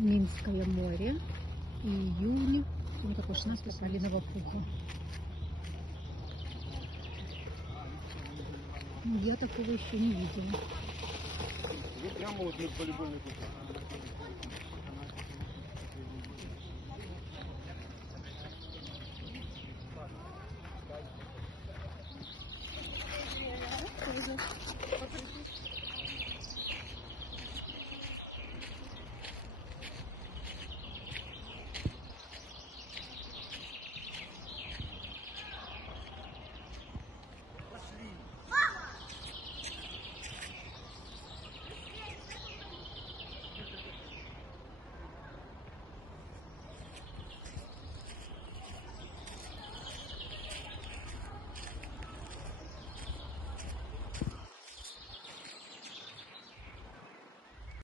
Минское море. Июнь. Вот такой 16 малинового пуха. Я такого еще не видела. Вы прямо вот по-любому